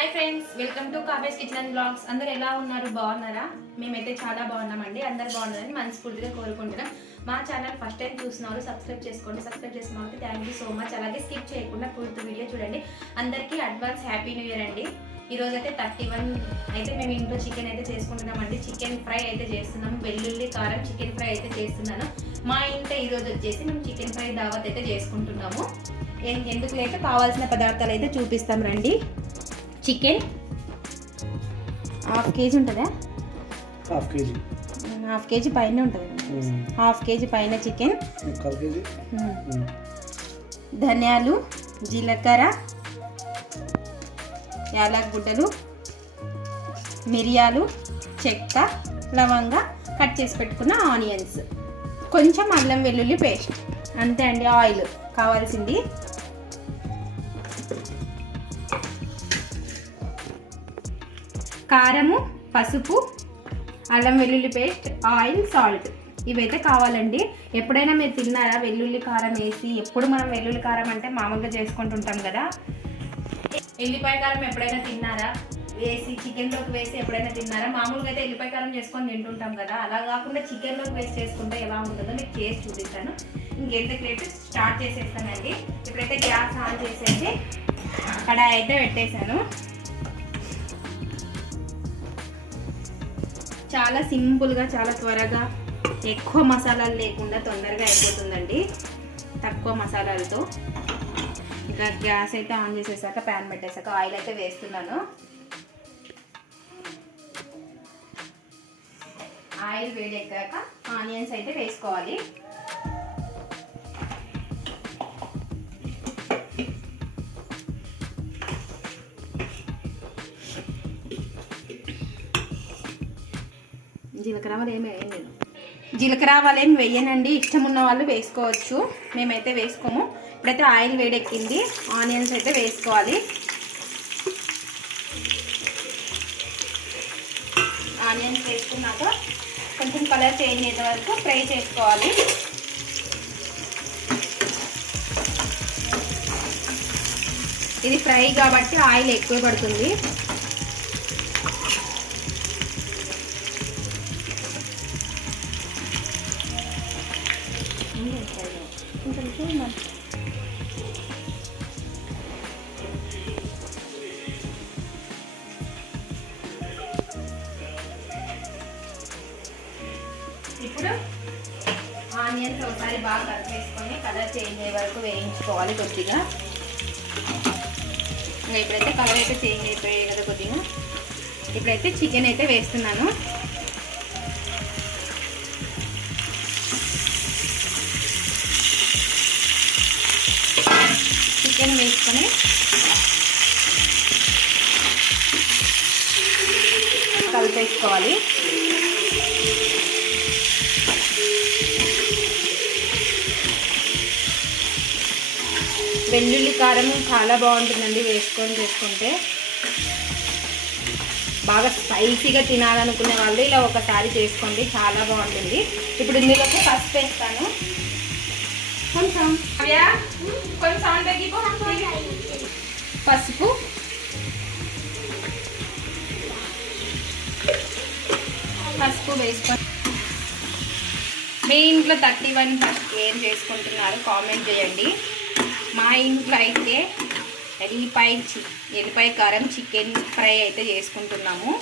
Hi friends welcome to కాబేస్ kitchen and blogs అందరు ఎలా ఉన్నారు? బాగున్నారా? మేమైతే చాలా బాగున్నామండి. అందరు బాగున్నారని మనస్ఫూర్తిగా కోరుకుంటున్నాం. మా ఛానల్ ఫస్ట్ టైం చూస్తున్నారు సబ్స్క్రైబ్ చేసుకోండి. సబ్స్క్రైబ్ చేసిన వాళ్ళకి థ్యాంక్ యూ సో మచ్ అలాగే స్కిప్ చేయకుండా పూర్తి వీడియో చూడండి. అందరికీ అడ్వాన్స్ హ్యాపీ న్యూ ఇయర్ అండి. ఈరోజు అయితే థర్టీ వన్ అయితే మేము ఇంట్లో చికెన్ అయితే చేసుకుంటున్నామండి. చికెన్ ఫ్రై అయితే చేస్తున్నాము వెల్లుల్లి కారం చికెన్ ఫ్రై అయితే చేస్తున్నాను. మా ఇంట్లో ఈరోజు వచ్చేసి మేము చికెన్ ఫ్రై దావత్ అయితే చేసుకుంటున్నాము. ఎందుకు లేక కావాల్సిన పదార్థాలు అయితే చూపిస్తాం రండి. చికెన్ హాఫ్ కేజీ ఉంటుందా? Half KG. హాఫ్ కేజీ పైన ఉంటుంది? హాఫ్ కేజీ పైన చికెన్. ధనియాలు జీలకర్ర యాలకుడ్డలు మిరియాలు చెక్క లవంగ కట్ చేసి పెట్టుకున్న ఆనియన్స్. కొంచెం అల్లం వెల్లుల్లి పేస్ట్. అంతే అండి ఆయిల్ కావాల్సింది. కారము పసుపు అల్లం వెల్లుల్లి పేస్ట్ ఆయిల్ సాల్ట్. ఇవైతే కావాలండి. ఎప్పుడైనా మీరు తిన్నారా వెల్లుల్లి కారం వేసి? ఎప్పుడు మనం వెల్లుల్లి కారం అంటే మామూలుగా చేసుకుంటుంటాం కదా. ఎల్లిపాయ కారం ఎప్పుడైనా తిన్నారా? వేసి చికెన్లోకి వేసి ఎప్పుడైనా తిన్నారా? మామూలుగా అయితే ఎల్లిపాయ కారం చేసుకొని తింటుంటాం కదా. అలా కాకుండా చికెన్లోకి వేసి చేసుకుంటే ఎలా ఉంటుందో మీకు చేసి చూపిస్తాను. ఇంకెందుకు రేపు స్టార్ట్ చేసేస్తానండి. ఇప్పుడైతే గ్యాస్ ఆన్ చేసేసి కడాయి అయితే పెట్టేశాను. చాలా సింపుల్గా చాలా త్వరగా ఎక్కువ మసాలాలు లేకుండా తొందరగా అయిపోతుందండి. తక్కువ మసాలాలతో. ఇంకా గ్యాస్ అయితే ఆన్ చేసేసాక ప్యాన్ పెట్టేసాక ఆయిల్ అయితే వేస్తున్నాను. ఆయిల్ వేడెక్కాక ఆనియన్స్ అయితే వేసుకోవాలి. జీలకర్ర ఆవాలు ఏమి వేయండి జీలకర్ర ఆవాలు ఏమి వేయనండి. ఇష్టం ఉన్న వాళ్ళు వేసుకోవచ్చు. మేమైతే వేసుకోము. ఇప్పుడైతే ఆయిల్ వేడెక్కింది. ఆనియన్స్ అయితే వేసుకోవాలి. ఆనియన్స్ వేసుకున్నాక కొంచెం కలర్ చేంజ్ అయ్యే వరకు ఫ్రై చేసుకోవాలి. ఇది ఫ్రై కాబట్టి ఆయిల్ ఎక్కువ పడుతుంది. ఇప్పుడు ఆనియన్స్ ఒకసారి బాగా కలిపేసుకొని కలర్ చేంజ్ అయ్యే వరకు వేయించుకోవాలి కొద్దిగా. ఇంకా ఇప్పుడైతే కలర్ అయితే చేంజ్ అయిపోయాయి కదా కొద్దిగా. ఇప్పుడైతే చికెన్ అయితే వేస్తున్నాను. చికెన్ వేసుకొని కలిపేసుకోవాలి. వెల్లుల్లి కారం చాలా బాగుంటుందండి వేసుకొని చేసుకుంటే. బాగా స్పైసీగా తినాలనుకునే వాళ్ళు ఇలా ఒకసారి చేసుకోండి చాలా బాగుంటుంది. ఇప్పుడు ఇందులోకి పసుపు వేస్తాను. కొంచెం. కొంచెం తగ్గిపో పసుపు. పసుపు వేసుకొని మీ ఇంట్లో థర్టీ వన్ ఫస్ట్ ఏం చేసుకుంటున్నారు? కామెంట్ చేయండి. మా ఇంట్లో అయితే ఎల్లిపాయ చి ఎల్లిపాయ కారం చికెన్ ఫ్రై అయితే చేసుకుంటున్నాము.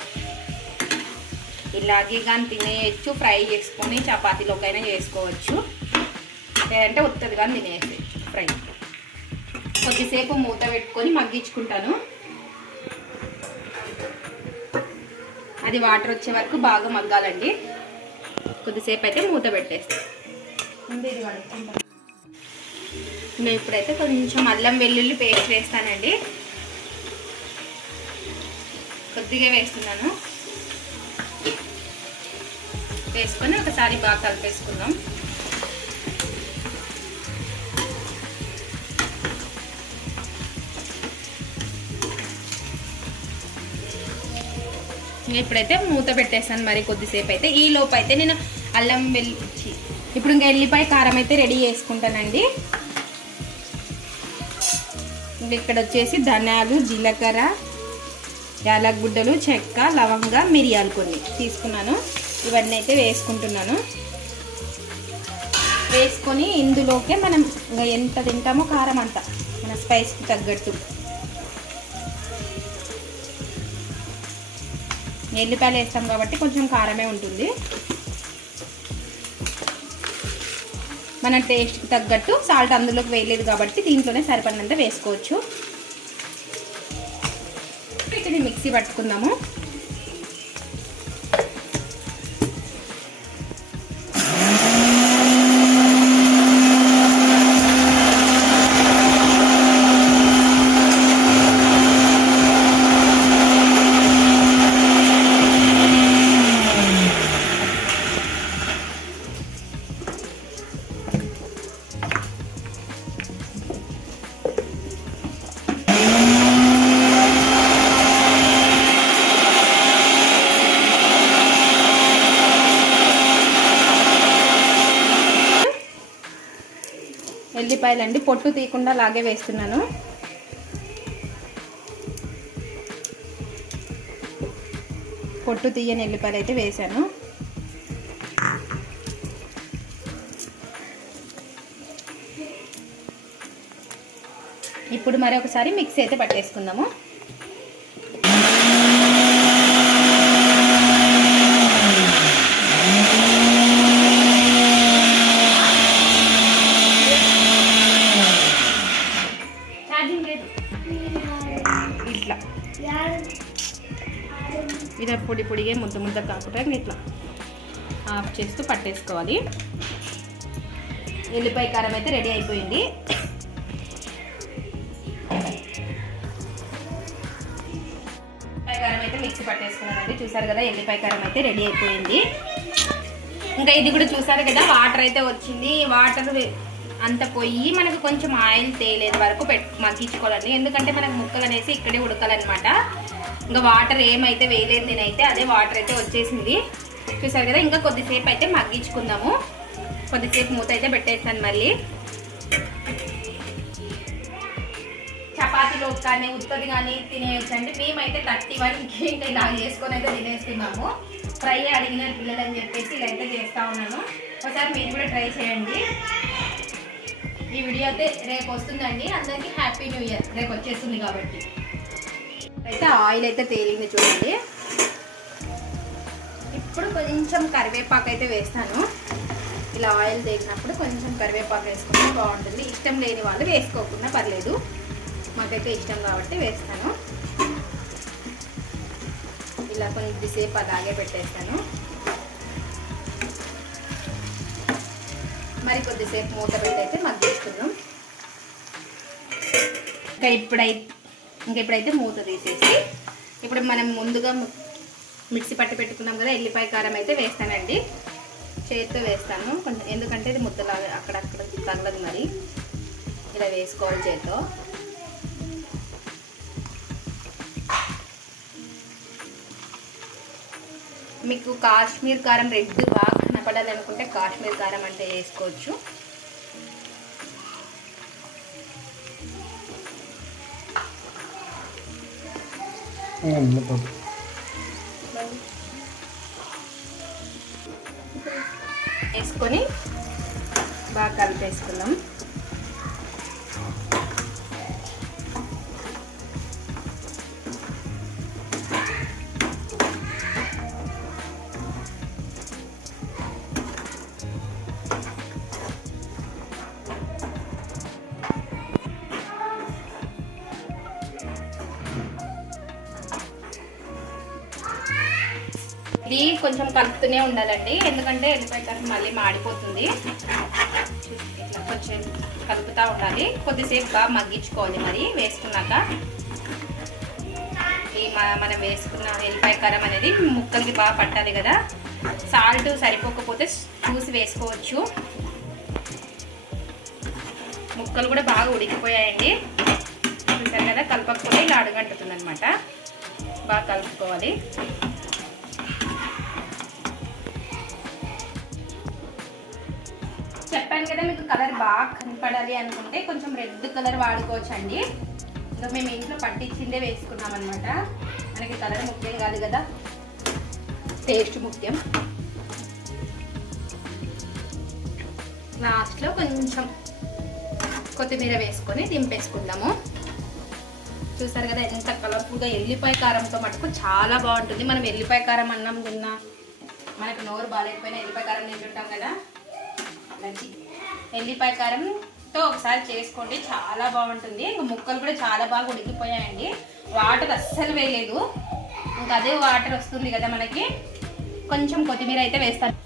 ఇలాగే కానీ తినేయచ్చు ఫ్రై చేసుకొని చపాతీలోకైనా చేసుకోవచ్చు. లేదంటే ఉత్తది కానీ తినేయచ్చు ఫ్రై. కొద్దిసేపు మూత పెట్టుకొని మగ్గించుకుంటాను. అది వాటర్ వచ్చే వరకు బాగా మగ్గాలండి. కొద్దిసేపు అయితే మూత పెట్టేస్తాను ఇంకా ఇప్పుడైతే కొంచెం అల్లం వెల్లుల్లి పేస్ట్ వేస్తానండి. కొద్దిగా వేస్తున్నాను. వేసుకొని ఒకసారి బాగా కలిపేసుకుందాం. ఇంకా ఇప్పుడైతే మూత పెట్టేస్తాను మరి కొద్దిసేపు అయితే. ఈ లోపు అయితే నేను అల్లం వెల్లి ఇప్పుడు ఇంకా ఎల్లిపాయ కారం అయితే రెడీ చేసుకుంటానండి. ఇక్కడ వచ్చేసి ధనియాలు జీలకర్ర యాలగుడ్డలు చెక్క లవంగ మిరియాలు కొన్ని తీసుకున్నాను. ఇవన్నీ అయితే వేసుకుంటున్నాను. వేసుకొని ఇందులోకే మనం ఎంత తింటామో కారం అంత. మన స్పైస్కి తగ్గట్టు. ఎల్లిపాయలు వేస్తాం కాబట్టి కొంచెం కారమే ఉంటుంది. మన టేస్ట్కి తగ్గట్టు సాల్ట్ అందులోకి వేయలేదు కాబట్టి దీంట్లోనే సరిపడినంత వేసుకోవచ్చు. ఇక్కడ మిక్సీ పట్టుకుందాము. ఎల్లిపాయలు అండి పొట్టు తీయకుండా అలాగే వేస్తున్నాను. పొట్టు తీయని ఎల్లిపాయలు అయితే వేసాను ఇప్పుడు మరొకసారి మిక్సీ అయితే పట్టేసుకుందాము. ఇట్లా. ఇలా పొడి పొడిగా ముద్ద ముద్ద కాకుండా ఇట్లా ఆఫ్ చేస్తూ పట్టేసుకోవాలి. ఎల్లిపాయ కారం అయితే రెడీ అయిపోయింది. కారం అయితే మిక్సీ పట్టేసుకున్నానండి. చూసారు కదా ఎల్లిపాయ కారం అయితే రెడీ అయిపోయింది. ఇంకా ఇది కూడా చూసారు కదా వాటర్ అయితే వచ్చింది. వాటర్ అంత పోయి మనకు కొంచెం ఆయిల్ తేలేదు వరకు పెట్ మగ్గించుకోవాలండి. ఎందుకంటే మనకు ముక్కలు అనేసి ఇక్కడే ఉడకాలన్నమాట. ఇంకా వాటర్ ఏమైతే వేయలేదు నేనైతే అదే వాటర్ అయితే వచ్చేసింది. చూసారు కదా ఇంకా కొద్దిసేపు అయితే మగ్గించుకుందాము. కొద్దిసేపు మూత అయితే పెట్టేస్తాను మళ్ళీ. చపాతీలో కానీ ఉత్తది కానీ తినేయచ్చు అండి మేమైతే థర్టీ వన్ ఇంకా ఇలా చేసుకొని అయితే తినేస్తున్నాము ఫ్రై అడిగిన పిల్లలు అని చెప్పేసి ఇలా అయితే చేస్తూ ఉన్నాను. ఒకసారి మీరు కూడా ట్రై చేయండి. ఈ వీడియో అయితే రేపు వస్తుందండి. అందరికీ హ్యాపీ న్యూ ఇయర్ రేపు వచ్చేస్తుంది కాబట్టి. అయితే ఆయిల్ అయితే తేలింది చూడండి. ఇప్పుడు కొంచెం కరివేపాకు అయితే వేస్తాను. ఇలా ఆయిల్ తేలినప్పుడు కొంచెం కరివేపాకు వేసుకుంటే బాగుంటుంది. ఇష్టం లేని వాళ్ళు వేసుకోకుండా పర్లేదు. మాకైతే ఇష్టం కాబట్టి వేస్తాను. ఇలా కొద్దిసేపు అలాగే పెట్టేస్తాను. కొద్దిసేపు మూత పెట్టయితే మగ్గిస్తున్నాం ఇంకా ఇప్పుడైతే ఇంకా ఇప్పుడైతే మూత తీసేసి ఇప్పుడు మనం ముందుగా మిక్సీ పట్టి పెట్టుకున్నాం కదా ఎల్లిపాయ కారం అయితే వేస్తానండి. చేతితో వేస్తాను. కొంచెం ఎందుకంటే ఇది ముద్దలాగా అక్కడక్కడ తగలదు మరి. ఇలా వేసుకోవాలి చేతితో. మీకు కాశ్మీర్ కారం రెడ్ బాగా కనపడాలి అనుకుంటే కాశ్మీర్ కారం అంటే వేసుకోవచ్చు. వేసుకొని బాగా కలిపేసుకుందాం. ఇది కొంచెం కలుపుతూనే ఉండాలండి. ఎందుకంటే ఎల్లిపాయ కారం మళ్ళీ మాడిపోతుంది. ఇట్లా కొంచెం కలుపుతూ ఉండాలి. కొద్దిసేపు బాగా మగ్గించుకోవాలి మరి వేసుకున్నాక. ఈ మనం వేసుకున్న ఎల్లిపాయ కారం అనేది ముక్కలకి బాగా పట్టాలి కదా. సాల్ట్ సరిపోకపోతే చూసి వేసుకోవచ్చు. ముక్కలు కూడా బాగా ఉడికిపోయాయండి. చూసారు కదా కలపకపోతే ఇలా అడుగంటుతుంది అనమాట బాగా కలుపుకోవాలి. చెప్పాను కదా మీకు కలర్ బాగా కనపడాలి అనుకుంటే కొంచెం రెడ్ కలర్ వాడుకోవచ్చు అండి ఇంకా మేము ఇంట్లో పట్టించిందే వేసుకున్నాం అనమాట మనకి కలర్ ముఖ్యం కాదు కదా. టేస్ట్ ముఖ్యం. లాస్ట్లో కొంచెం కొత్తిమీర వేసుకొని దింపేసుకుందాము. చూసారు కదా ఎంత కలర్ఫుల్గా ఎల్లిపాయ కారంతో మటుకు చాలా బాగుంటుంది. మనం ఎల్లిపాయ కారం అన్నం తిన్నా మనకు నోరు బాగాలేకపోయినా ఎల్లిపాయ కారం తింటుంటాం కదా. మంచి ఎల్లిపాయ కారంతో ఒకసారి చేసుకోండి. చాలా బాగుంటుంది. ఇంకా ముక్కలు కూడా చాలా బాగా ఉడికిపోయాయండి. వాటర్ అస్సలు వేయలేదు. ఇంకా అదే వాటర్ వస్తుంది కదా మనకి. కొంచెం కొత్తిమీర అయితే వేస్తాను.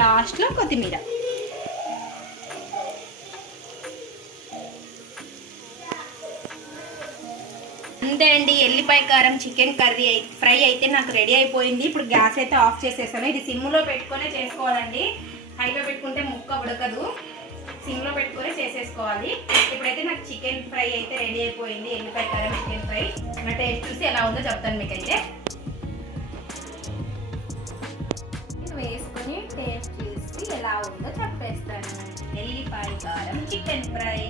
లాస్ట్లో కొత్తిమీర. అంతే అండి ఎల్లిపాయ కారం చికెన్ కర్రీ ఫ్రై అయితే నాకు రెడీ అయిపోయింది. ఇప్పుడు గ్యాస్ అయితే ఆఫ్ చేసేసాను. ఇది సిమ్లో పెట్టుకొని చేసుకోవాలండి. హైలో పెట్టుకుంటే ముక్క ఉడకదు. సిమ్లో పెట్టుకొని చేసేసుకోవాలి. ఇప్పుడైతే నాకు చికెన్ ఫ్రై అయితే రెడీ అయిపోయింది. ఎల్లిపాయ కారం చికెన్ ఫ్రై. నా టేస్ట్ చూసి ఎలా ఉందో చెప్తాను మీకైతే. వేసుకొని టేస్ట్ చూసి ఎలా ఉందో చెప్పేస్తాను. ఎల్లిపాయ కారం చికెన్ ఫ్రై.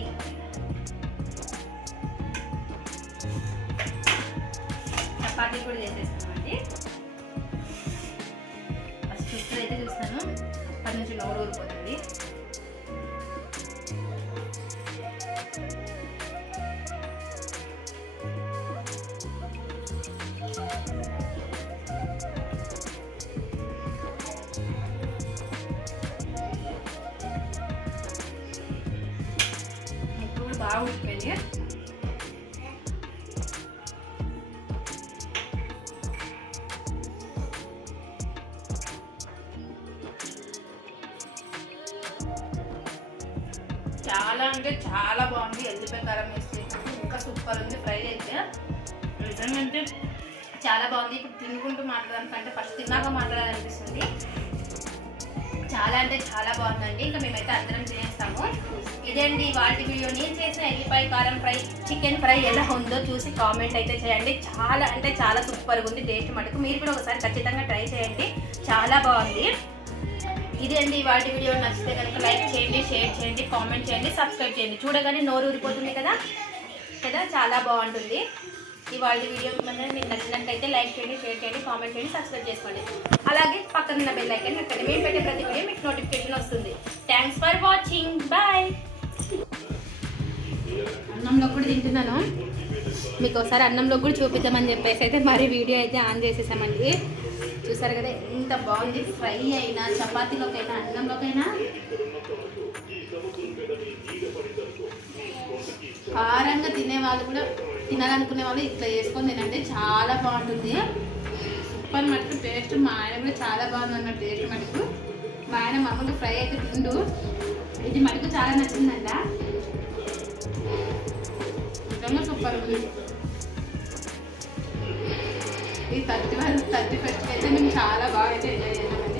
చపాతీ కూడా చేసేస్తామండి. ఫస్ట్ చూస్తే అయితే చూస్తాను. అక్కడి నుంచి నోరు ఊరిపోతుంది. చాలా అంటే చాలా బాగుంది. ఎల్లిపాయ కారం వేసి చేసాము ఇంకా సూపర్ ఉంది. ఫ్రై అయితే నిజంగా అంటే చాలా బాగుంది. ఇప్పుడు తినుకుంటూ మాట్లాడాలంటే ఫస్ట్ తిన్నాక మాట్లాడాలనిపిస్తుంది. చాలా అంటే చాలా బాగుందండి. ఇంకా మేమైతే అందరం చేస్తాము ఇదండి వాటి వీడియో. నేను చేసిన ఎల్లిపాయ కారం ఫ్రై చికెన్ ఫ్రై ఎలా ఉందో చూసి కామెంట్ అయితే చేయండి. చాలా అంటే చాలా సూపర్గా ఉంది. టేస్ట్ మటుకు మీరు కూడా ఒకసారి ఖచ్చితంగా ట్రై చేయండి. చాలా బాగుంది. ఇది అండి వాటి వీడియో నచ్చితే కనుక లైక్ చేయండి షేర్ చేయండి కామెంట్ చేయండి సబ్స్క్రైబ్ చేయండి. చూడగానే నోరు ఊరిపోతుంది కదా? కదా? చాలా బాగుంటుంది. ఇవాళ వీడియో కనుక మీకు నచ్చినట్లయితే లైక్ చేయండి షేర్ చేయండి కామెంట్ చేయండి సబ్స్క్రైబ్ చేసుకోండి. అలాగే పక్కన ఉన్న బెల్ ఐకన్ అక్కడ మేము పెట్టే ప్రతి వీడియో మీకు నోటిఫికేషన్ వస్తుంది. థ్యాంక్స్ ఫర్ వాచింగ్ బాయ్ అన్నంలో కూడా తింటున్నాను. మీకు ఒకసారి అన్నంలో కూడా చూపిద్దామని చెప్పేసి అయితే మరి వీడియో అయితే ఆన్ చేసేసామండి. చూసారు కదా ఎంత బాగుంది. ఫ్రై అయినా చపాతీలోకైనా అన్నంలోకైనా. కారంగా తినే వాళ్ళు కూడా తినాలనుకునే వాళ్ళు ఇట్లా చేసుకొని తినండి. చాలా బాగుంటుంది. సూపర్ మటుకు టేస్ట్ మా ఆయన కూడా చాలా బాగుంది అన్న టేస్ట్ మటుకు. మా ఆయన మామూలుగా ఫ్రై అయితే తిండు. ఇది మటుకు చాలా నచ్చిందంట. నిజంగా సూపర్ ఉంది. ఈ థర్టీ వన్ థర్టీ ఫస్ట్కి అయితే మేము చాలా బాగా అయితే ఎంజాయ్ చేసాం